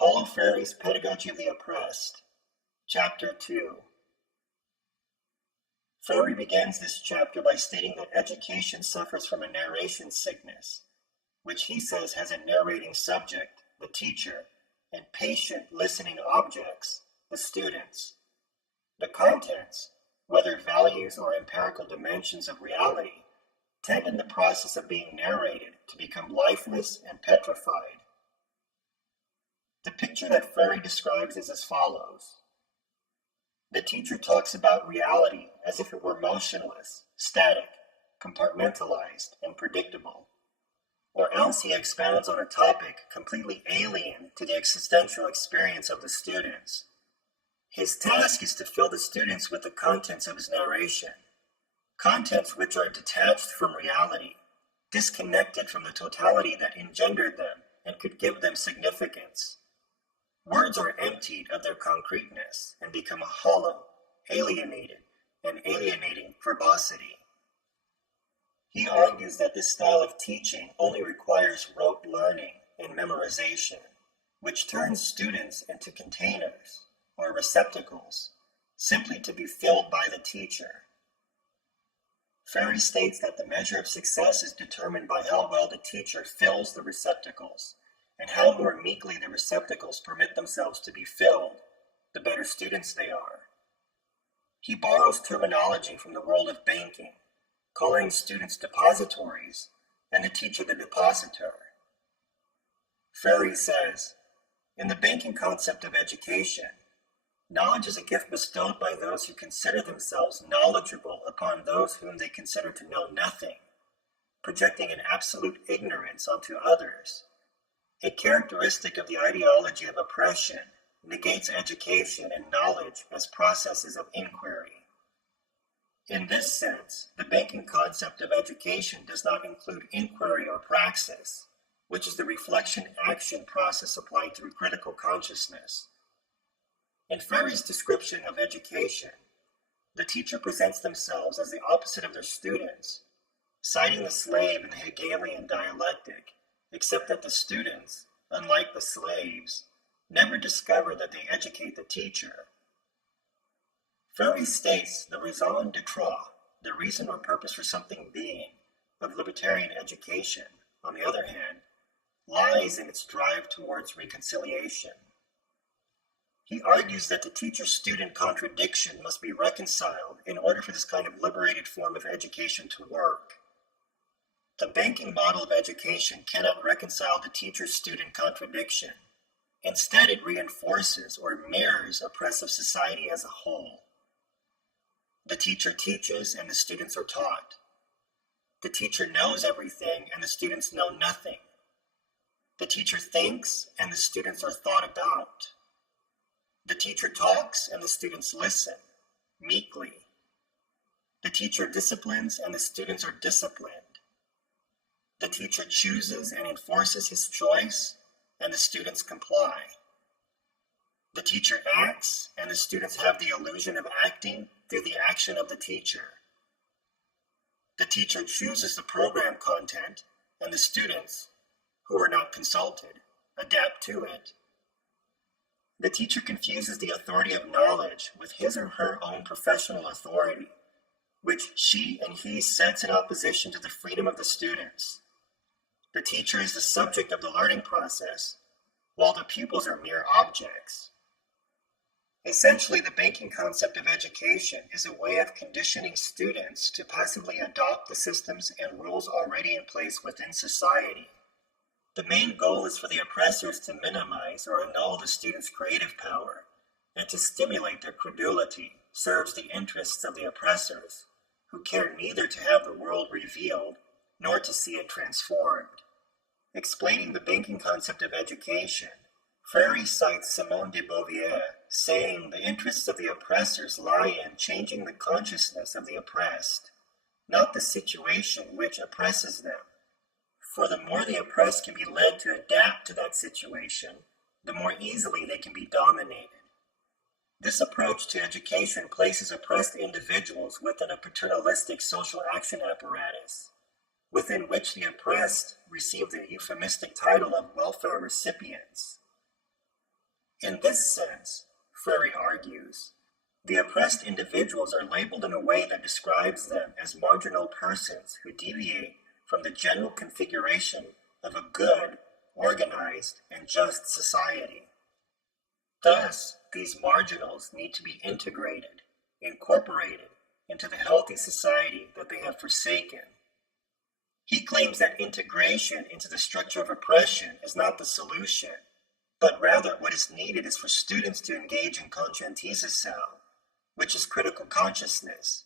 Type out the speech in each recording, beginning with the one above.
Paulo Freire's Pedagogy of the Oppressed, Chapter 2. Freire begins this chapter by stating that education suffers from a narration sickness, which he says has a narrating subject, the teacher, and patient listening objects, the students. The contents, whether values or empirical dimensions of reality, tend in the process of being narrated to become lifeless and petrified. The picture that Freire describes is as follows. The teacher talks about reality as if it were motionless, static, compartmentalized, and predictable. Or else he expounds on a topic completely alien to the existential experience of the students. His task is to fill the students with the contents of his narration, contents which are detached from reality, disconnected from the totality that engendered them and could give them significance. Words are emptied of their concreteness and become a hollow, alienating verbosity. He argues that this style of teaching only requires rote learning and memorization, which turns students into containers or receptacles, simply to be filled by the teacher. Freire states that the measure of success is determined by how well the teacher fills the receptacles, and how more meekly the receptacles permit themselves to be filled, the better students they are. He borrows terminology from the world of banking, calling students depositories and the teacher the depositor. Freire says, in the banking concept of education, knowledge is a gift bestowed by those who consider themselves knowledgeable upon those whom they consider to know nothing, projecting an absolute ignorance onto others. A characteristic of the ideology of oppression negates education and knowledge as processes of inquiry. In this sense, the banking concept of education does not include inquiry or praxis, which is the reflection-action process applied through critical consciousness. In Freire's description of education, the teacher presents themselves as the opposite of their students, citing the slave in the Hegelian dialectic, except that the students, unlike the slaves, never discover that they educate the teacher. Freire states the raison d'etre, the reason or purpose for something being, of libertarian education, on the other hand, lies in its drive towards reconciliation. He argues that the teacher-student contradiction must be reconciled in order for this kind of liberated form of education to work. The banking model of education cannot reconcile the teacher-student contradiction. Instead, it reinforces or mirrors oppressive society as a whole. The teacher teaches and the students are taught. The teacher knows everything and the students know nothing. The teacher thinks and the students are thought about. The teacher talks and the students listen, meekly. The teacher disciplines and the students are disciplined. The teacher chooses and enforces his choice, and the students comply. The teacher acts, and the students have the illusion of acting through the action of the teacher. The teacher chooses the program content, and the students, who are not consulted, adapt to it. The teacher confuses the authority of knowledge with his or her own professional authority, which she and he sets in opposition to the freedom of the students. The teacher is the subject of the learning process, while the pupils are mere objects. Essentially, the banking concept of education is a way of conditioning students to passively adopt the systems and rules already in place within society. The main goal is for the oppressors to minimize or annul the students' creative power, and to stimulate their credulity serves the interests of the oppressors, who care neither to have the world revealed nor to see it transformed. Explaining the banking concept of education, Freire cites Simone de Beauvoir, saying the interests of the oppressors lie in changing the consciousness of the oppressed, not the situation which oppresses them. For the more the oppressed can be led to adapt to that situation, the more easily they can be dominated. This approach to education places oppressed individuals within a paternalistic social action apparatus, within which the oppressed receive the euphemistic title of welfare recipients. In this sense, Freire argues, the oppressed individuals are labeled in a way that describes them as marginal persons who deviate from the general configuration of a good, organized, and just society. Thus, these marginals need to be integrated, incorporated into the healthy society that they have forsaken. He claims that integration into the structure of oppression is not the solution, but rather what is needed is for students to engage in conscientization, which is critical consciousness,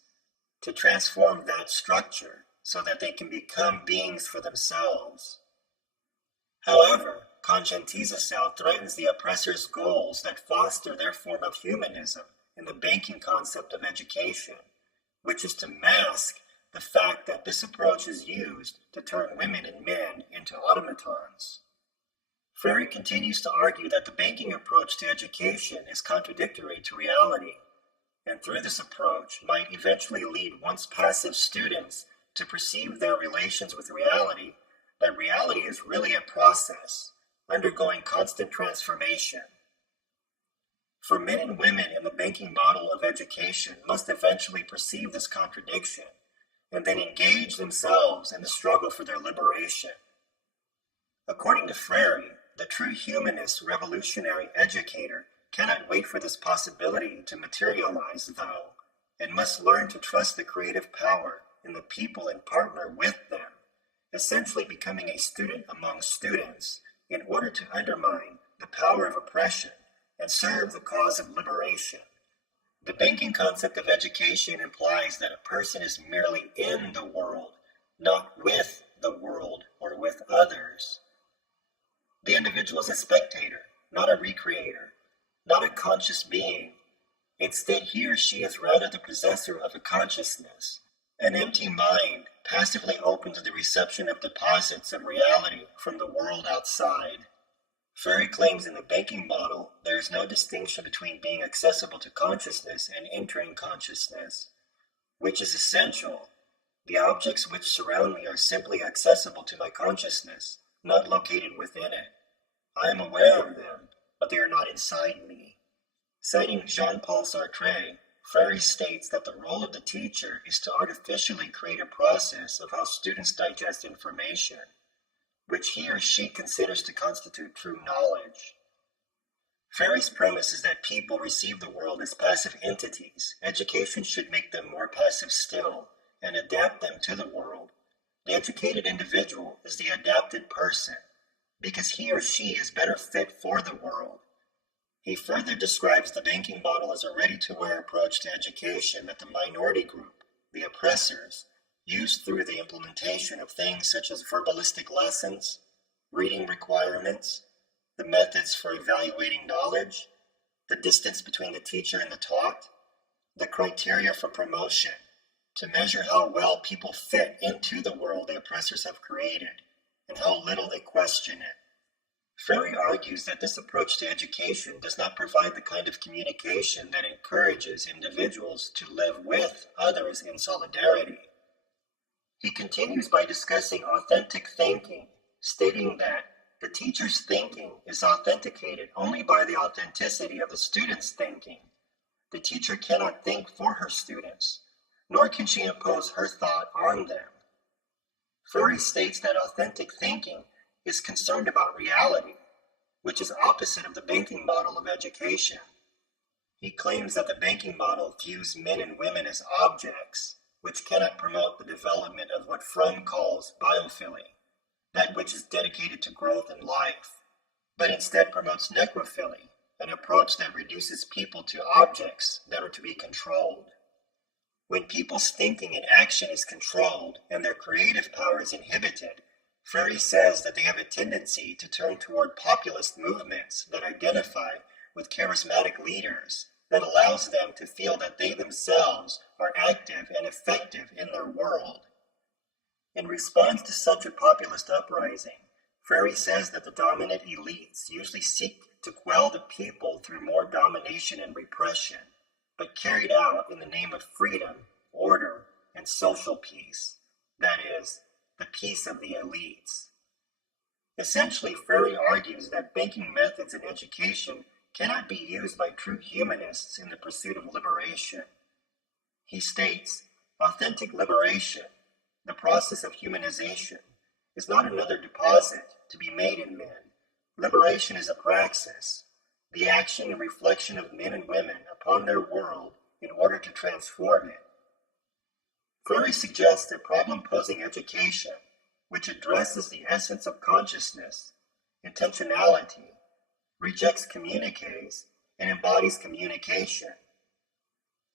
to transform that structure so that they can become beings for themselves. However, conscientization threatens the oppressor's goals that foster their form of humanism in the banking concept of education, which is to mask the fact that this approach is used to turn women and men into automatons. Freire continues to argue that the banking approach to education is contradictory to reality, and through this approach might eventually lead once passive students to perceive their relations with reality, that reality is really a process, undergoing constant transformation. For men and women in the banking model of education must eventually perceive this contradiction, and then engage themselves in the struggle for their liberation. According to Freire, the true humanist revolutionary educator cannot wait for this possibility to materialize, though, and must learn to trust the creative power in the people and partner with them, essentially becoming a student among students in order to undermine the power of oppression and serve the cause of liberation. The banking concept of education implies that a person is merely in the world, not with the world or with others. The individual is a spectator, not a recreator, not a conscious being. Instead, he or she is rather the possessor of a consciousness, an empty mind, passively open to the reception of deposits of reality from the world outside. Freire claims in the banking model there is no distinction between being accessible to consciousness and entering consciousness, which is essential. The objects which surround me are simply accessible to my consciousness, not located within it. I am aware of them, but they are not inside me. Citing Jean-Paul Sartre, Freire states that the role of the teacher is to artificially create a process of how students digest information, which he or she considers to constitute true knowledge. Freire's premise is that people receive the world as passive entities. Education should make them more passive still and adapt them to the world. The educated individual is the adapted person, because he or she is better fit for the world. He further describes the banking model as a ready-to-wear approach to education that the minority group, the oppressors, use through the implementation of things such as verbalistic lessons, reading requirements, the methods for evaluating knowledge, the distance between the teacher and the taught, the criteria for promotion, to measure how well people fit into the world the oppressors have created, and how little they question it. Freire argues that this approach to education does not provide the kind of communication that encourages individuals to live with others in solidarity. He continues by discussing authentic thinking, stating that the teacher's thinking is authenticated only by the authenticity of the student's thinking. The teacher cannot think for her students, nor can she impose her thought on them. Freire states that authentic thinking is concerned about reality, which is opposite of the banking model of education. He claims that the banking model views men and women as objects, which cannot promote the development of what Freire calls biophily, that which is dedicated to growth and life, but instead promotes necrophily, an approach that reduces people to objects that are to be controlled. When people's thinking and action is controlled and their creative power is inhibited, Freire says that they have a tendency to turn toward populist movements that identify with charismatic leaders, that allows them to feel that they themselves are active and effective in their world. In response to such a populist uprising, Freire says that the dominant elites usually seek to quell the people through more domination and repression, but carried out in the name of freedom, order, and social peace, that is, the peace of the elites. Essentially, Freire argues that banking methods in education cannot be used by true humanists in the pursuit of liberation. He states, authentic liberation, the process of humanization, is not another deposit to be made in men. Liberation is a praxis, the action and reflection of men and women upon their world in order to transform it. Freire suggests that problem-posing education, which addresses the essence of consciousness, intentionality, rejects communiques, and embodies communication.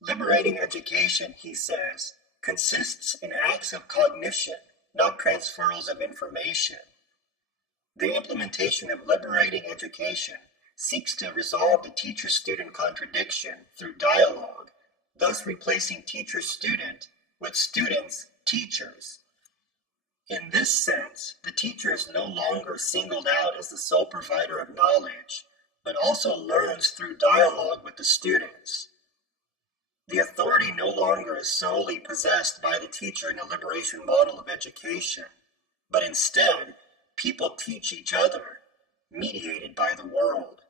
Liberating education, he says, consists in acts of cognition, not transferals of information. The implementation of liberating education seeks to resolve the teacher-student contradiction through dialogue, thus replacing teacher-student with students-teachers. In this sense, the teacher is no longer singled out as the sole provider of knowledge, but also learns through dialogue with the students. The authority no longer is solely possessed by the teacher in a liberation model of education, but instead, people teach each other, mediated by the world.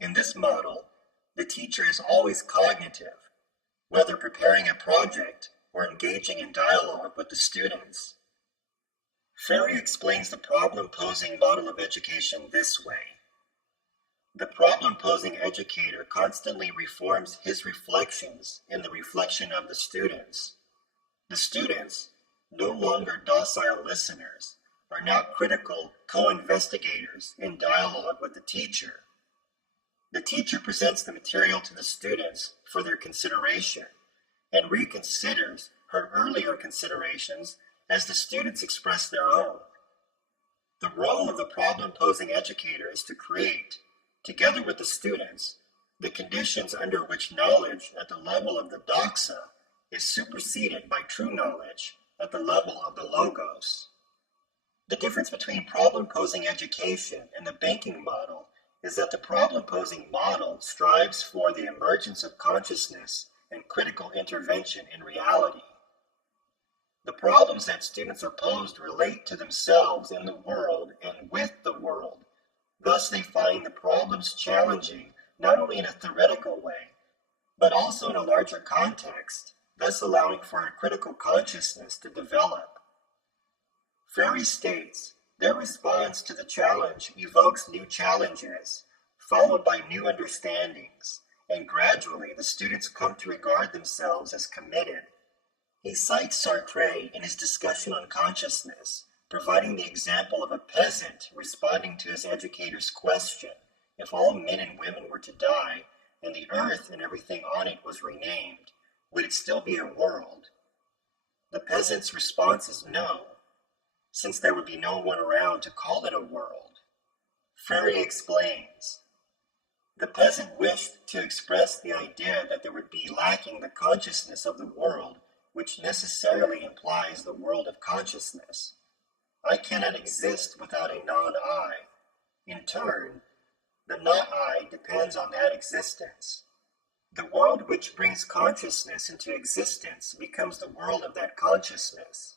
In this model, the teacher is always cognitive, whether preparing a project or engaging in dialogue with the students. Freire explains the problem-posing model of education this way. The problem-posing educator constantly reforms his reflections in the reflection of the students. The students, no longer docile listeners, are now critical co-investigators in dialogue with the teacher. The teacher presents the material to the students for their consideration and reconsiders her earlier considerations as the students express their own. The role of the problem-posing educator is to create, together with the students, the conditions under which knowledge at the level of the doxa is superseded by true knowledge at the level of the logos. The difference between problem-posing education and the banking model is that the problem-posing model strives for the emergence of consciousness and critical intervention in reality. The problems that students are posed relate to themselves in the world and with the world. Thus, they find the problems challenging not only in a theoretical way, but also in a larger context, thus allowing for a critical consciousness to develop. Freire states, their response to the challenge evokes new challenges, followed by new understandings, and gradually the students come to regard themselves as committed. He cites Sartre in his discussion on consciousness, providing the example of a peasant responding to his educator's question, if all men and women were to die, and the earth and everything on it was renamed, would it still be a world? The peasant's response is no, since there would be no one around to call it a world. Freire explains, the peasant wished to express the idea that there would be lacking the consciousness of the world, which necessarily implies the world of consciousness. I cannot exist without a non-I. In turn, the not-I depends on that existence. The world which brings consciousness into existence becomes the world of that consciousness.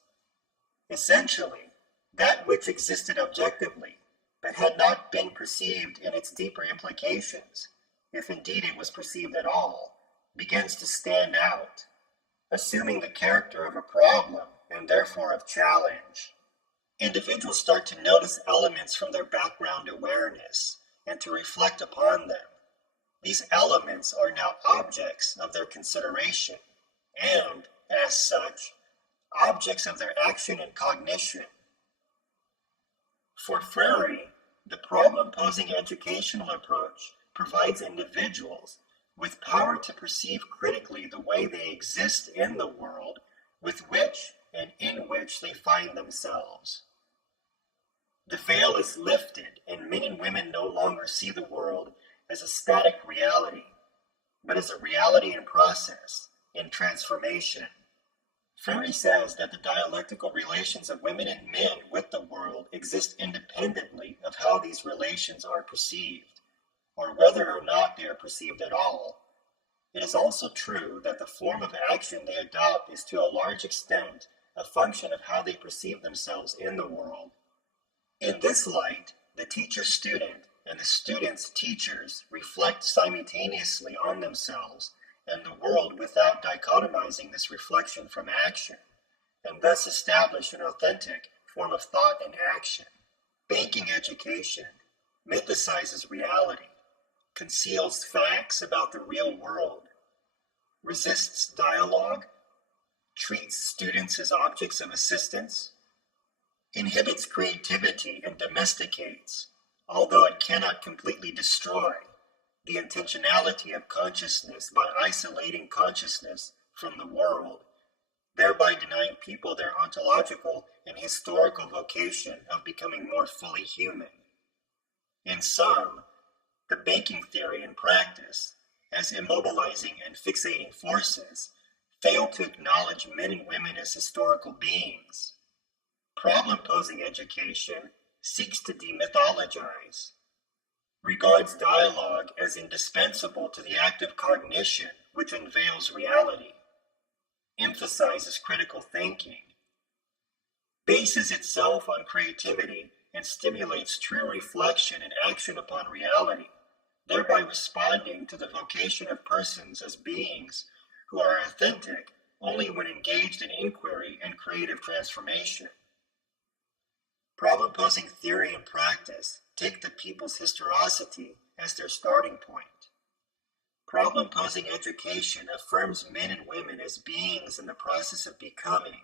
Essentially, that which existed objectively, but had not been perceived in its deeper implications, if indeed it was perceived at all, begins to stand out, assuming the character of a problem and therefore of challenge. Individuals start to notice elements from their background awareness and to reflect upon them. These elements are now objects of their consideration and, as such, objects of their action and cognition. For Freire, the problem-posing educational approach provides individuals with power to perceive critically the way they exist in the world with which and in which they find themselves. The veil is lifted, and men and women no longer see the world as a static reality, but as a reality in process, in transformation. Freire says that the dialectical relations of women and men with the world exist independently of how these relations are perceived, or whether or not they are perceived at all. It is also true that the form of action they adopt is to a large extent a function of how they perceive themselves in the world. In this light, the teacher-student and the students' teachers reflect simultaneously on themselves and the world without dichotomizing this reflection from action, and thus establish an authentic form of thought and action. Banking education mythicizes reality, conceals facts about the real world, resists dialogue, treats students as objects of assistance, inhibits creativity and domesticates, although it cannot completely destroy, the intentionality of consciousness by isolating consciousness from the world, thereby denying people their ontological and historical vocation of becoming more fully human. In sum, the banking theory and practice, as immobilizing and fixating forces, fail to acknowledge men and women as historical beings. Problem-posing education seeks to demythologize, regards dialogue as indispensable to the act of cognition which unveils reality, emphasizes critical thinking, bases itself on creativity, and stimulates true reflection and action upon reality, thereby responding to the vocation of persons as beings who are authentic only when engaged in inquiry and creative transformation. Problem-posing theory and practice take the people's historicity as their starting point. Problem-posing education affirms men and women as beings in the process of becoming,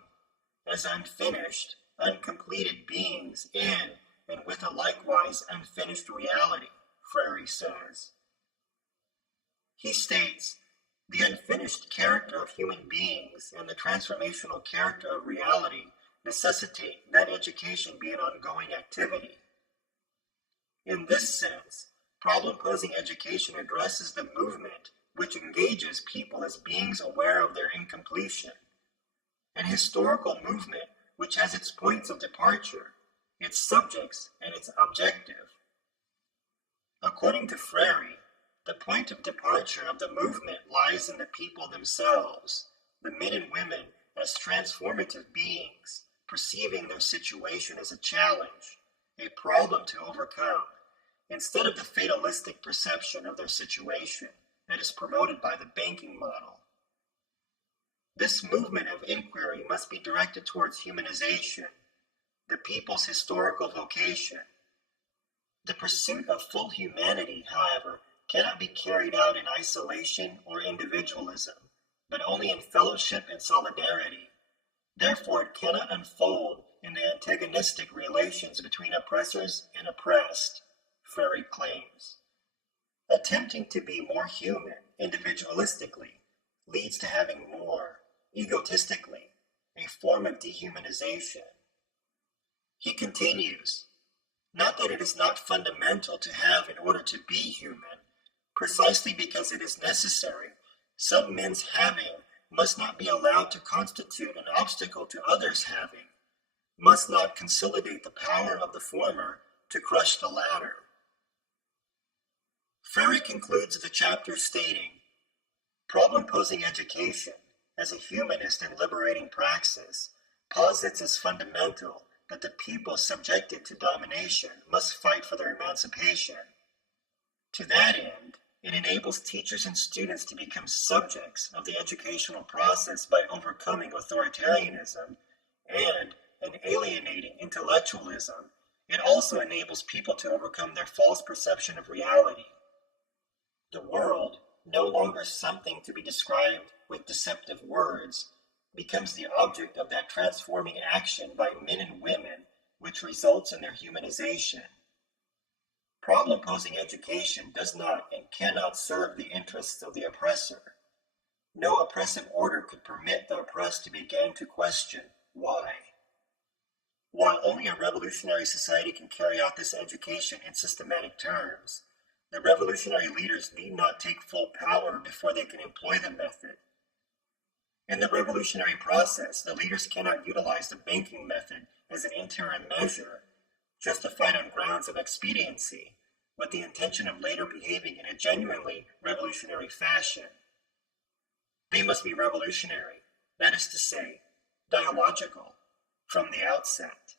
as unfinished, uncompleted beings in and with a likewise unfinished reality, Freire says. He states, the unfinished character of human beings and the transformational character of reality necessitate that education be an ongoing activity. In this sense, problem-posing education addresses the movement which engages people as beings aware of their incompletion, an historical movement which has its points of departure, its subjects, and its objective. According to Freire, the point of departure of the movement lies in the people themselves, the men and women as transformative beings, perceiving their situation as a challenge, a problem to overcome, instead of the fatalistic perception of their situation that is promoted by the banking model. This movement of inquiry must be directed towards humanization, the people's historical vocation. The pursuit of full humanity, however, cannot be carried out in isolation or individualism, but only in fellowship and solidarity. Therefore, it cannot unfold in the antagonistic relations between oppressors and oppressed, Freire claims. Attempting to be more human individualistically leads to having more egotistically, a form of dehumanization. He continues, not that it is not fundamental to have in order to be human, precisely because it is necessary, some men's having must not be allowed to constitute an obstacle to others' having, must not consolidate the power of the former to crush the latter. Freire concludes the chapter stating, problem-posing education, as a humanist and liberating praxis, posits as fundamental that the people subjected to domination must fight for their emancipation. To that end, it enables teachers and students to become subjects of the educational process by overcoming authoritarianism and an alienating intellectualism. It also enables people to overcome their false perception of reality. The world, no longer something to be described with deceptive words, becomes the object of that transforming action by men and women, which results in their humanization. Problem-posing education does not and cannot serve the interests of the oppressor. No oppressive order could permit the oppressed to begin to question why. While only a revolutionary society can carry out this education in systematic terms, the revolutionary leaders need not take full power before they can employ the method. In the revolutionary process, the leaders cannot utilize the banking method as an interim measure, justified on grounds of expediency, with the intention of later behaving in a genuinely revolutionary fashion. They must be revolutionary, that is to say, dialogical, from the outset.